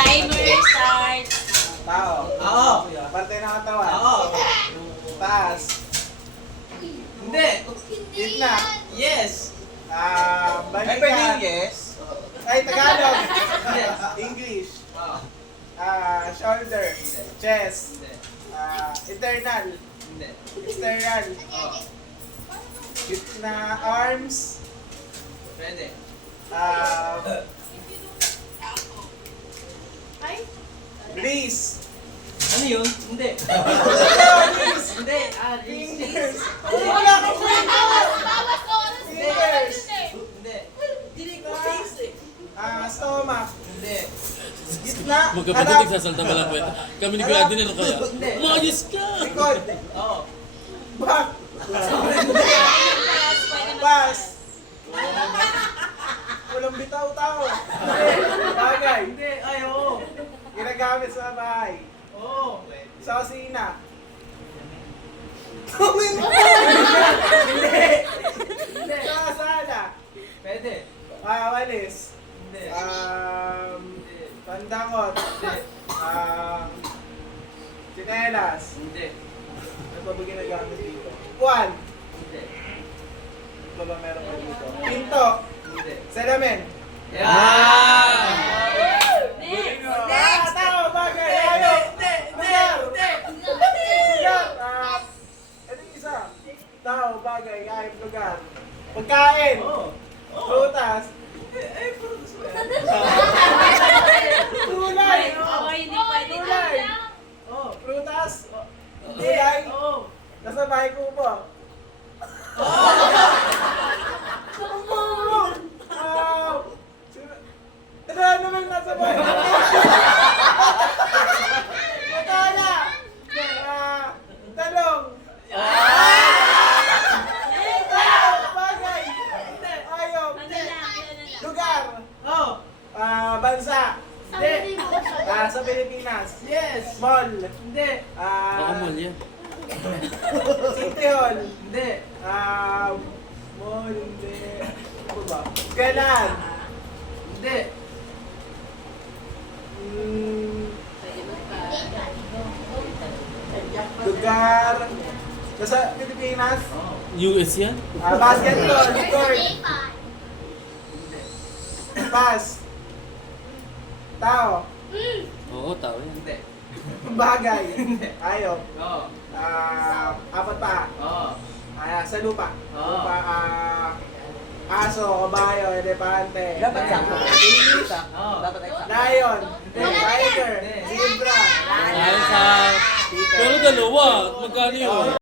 Timer start. Tao. Oo. Parte ng katawan. Oo. Taas. Hindi. Gitna. Yes. Balikan. Ay, pwede yung yes. Ay, Tagalog. Yes. English. Oo. Shoulder. Chest. Hindi. Internal. Hindi. External. Oo. Gitna. Arms. Pwede. Wrist. Ano yun? Hindi. Wrist. Hindi. Fingers. Hindi. Wala kang Fingers. Fingers. Hindi. Stomach. Hindi. Gitna. Magkapatid nagsasalta pala kwenta. Kami ni Kuya Adin, ano kaya? Hindi. Umayos ka! Likod. Oo. Back. Pass, pwede Pass. Walang bitaw tao. Bagay. Hindi. Ay, oo. Ginagamit sa bahay. Oo. Sa kusina. Hindi. Sa sala. Pwede. Walis. Hindi. Pandakot. Hindi. Sinelas. Hindi. Ano pa ba ginagamit dito? Puwan. Hindi. Ano pa ba meron pa dito? Pinto. Hindi. Salamin. Yan! Tao, bagay. Hindi. Ayaw. Hindi. Lugar. Hindi. Lugar. Ano yung isa? Tao, bagay. Kahit lugar. Pagkain. Oo. Oo. Prutas. Ay, puro gusto mo yan. Tulay. Okay, hindi pwede. Tulay. Oo. Prutas. Hindi. Tulay. Oo. Nasa bahay ko po. Ano naman nasa bahay ko? Matala. Talong. Bagay. Ayaw. Ano lang, ano lang. Lugar. Oo. Bansa. Hindi. Sa Pilipinas. Yes. Mall. Hindi. Baka mall yan. City Hall. Hindi. Mall. Hindi. Ano ba? Galan. Hindi. Lugar. Nasa Pilipinas. Oo. US yan? Basketball. Court. Pass. Tao. Oo, tao yan. Hindi. Bagay. Ayaw. Oo. Apat pa. Oo. Sa lupa. Oo. Lupa. Aso, kabayo, elepante. Dapat sakto. English. Oo. Dapat ay Lion. Hindi. Tiger. Hindi. Zebra. Dahil sa... Pero dalawa, magkano yun?